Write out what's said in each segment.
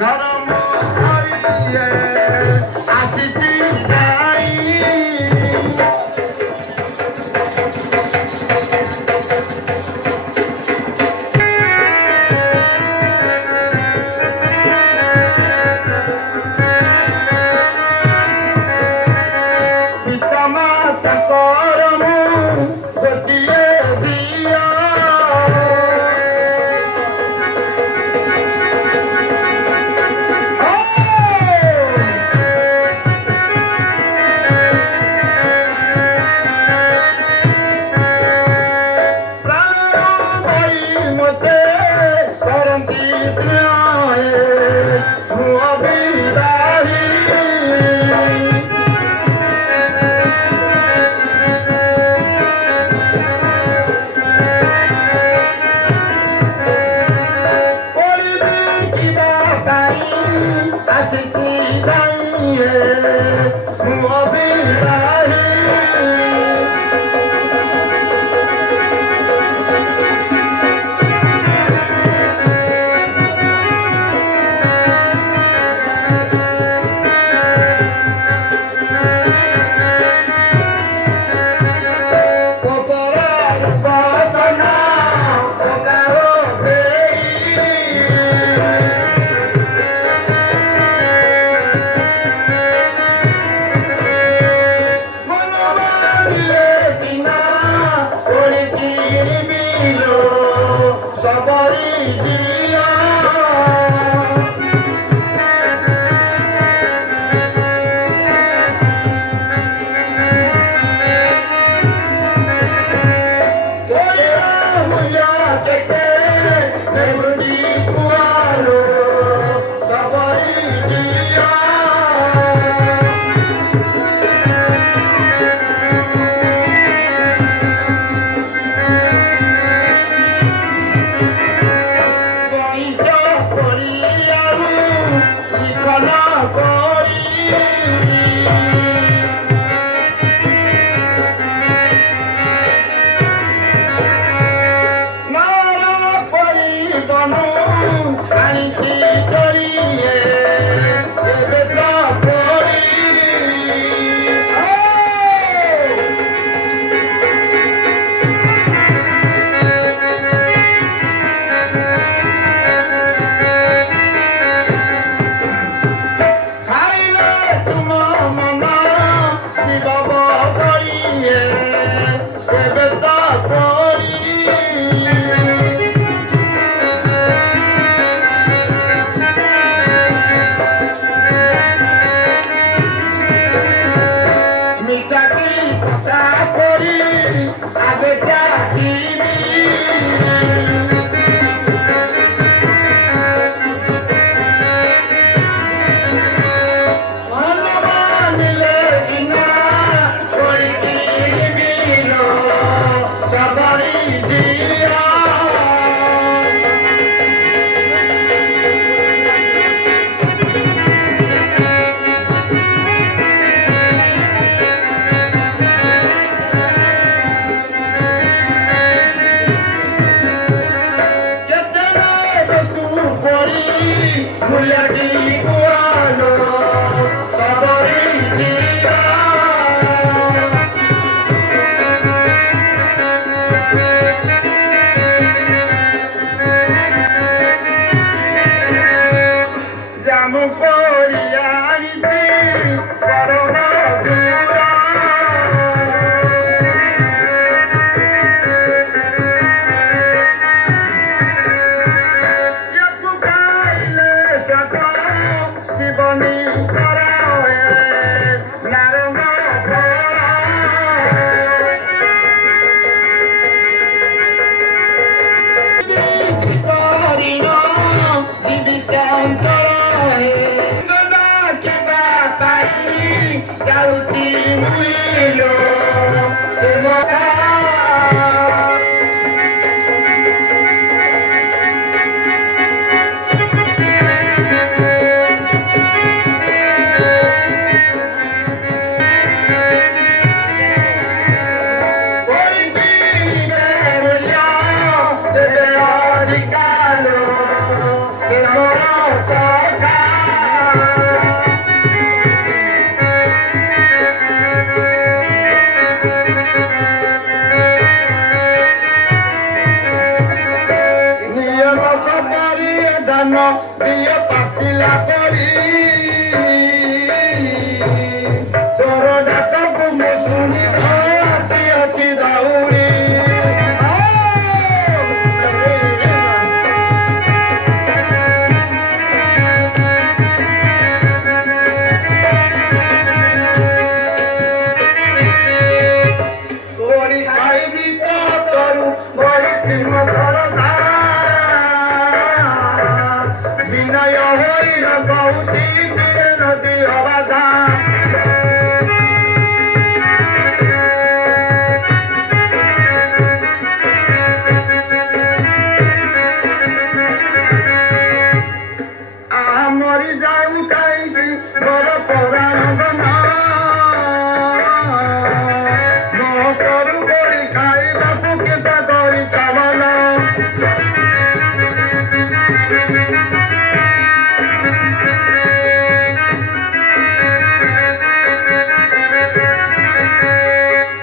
ଗରମ ହରିଏ ଆସିଛି ଯାଇ Saka दान दिए पातिला करी तोर डाक को मु सुनी आसी अछि दाउरी तोरी खाइबी तो करू बड़ी सिंह सरदा विनय होई न गौती दिए नदी अबाधा मरी जाऊ कहीं बड़ पुराण बना करू बड़ी खाइबा किसा करी चावल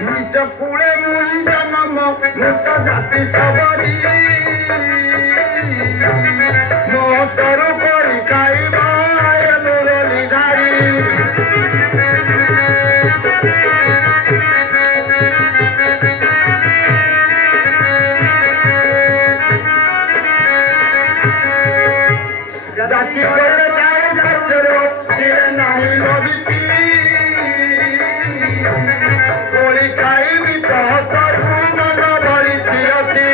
निज कूड़े मुई जन्म मुक्त जाति सबरी मो करू बड़ी खाइबा मुरली धारी जाति करे जाए बचरो दिए नहीं नबीती कोली खाई भी तो करू मन बड़ी छियती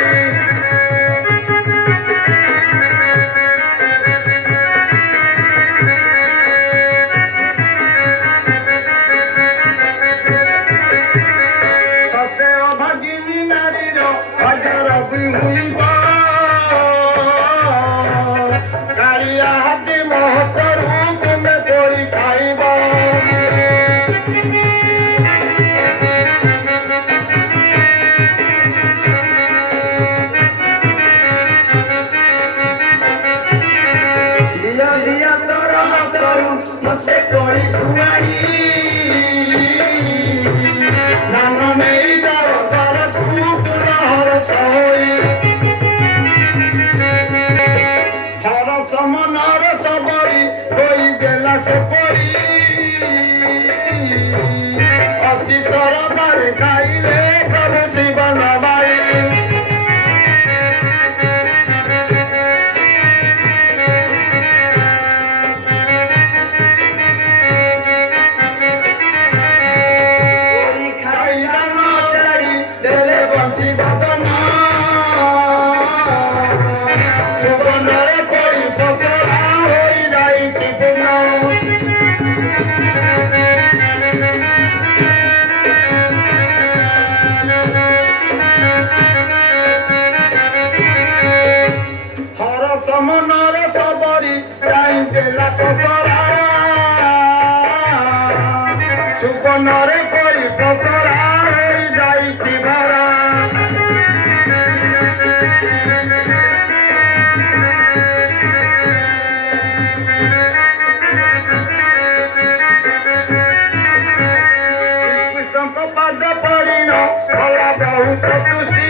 सत्य अभागिनी नारीर हजार हुई कारिया हाथी महतरू तुमे तोड़ी खाइबा दिया दिया तोरा करू मते कोई सुनाई नानो नहीं जाओ तारा तू हर सोई हर समनर सबरी कोई गेला से पड़ी अति सरदार खाइले प्रभु शिव नवाई खाइला नरी देले बंसी बदना चुपनरे कोई पसरा होई जाई चिपुना हर समनर सबरी टाइम देला पसरा चुपनरे कोई पसरा होई जाई चिभरा पद पड़िनो भला बहुत तुसी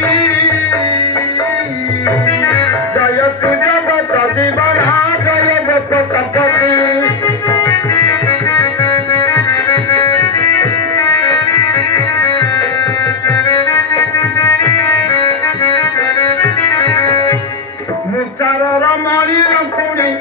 जय सुजगत जीवन जय गोप संपत्ति मुचार रमणी रंकुणी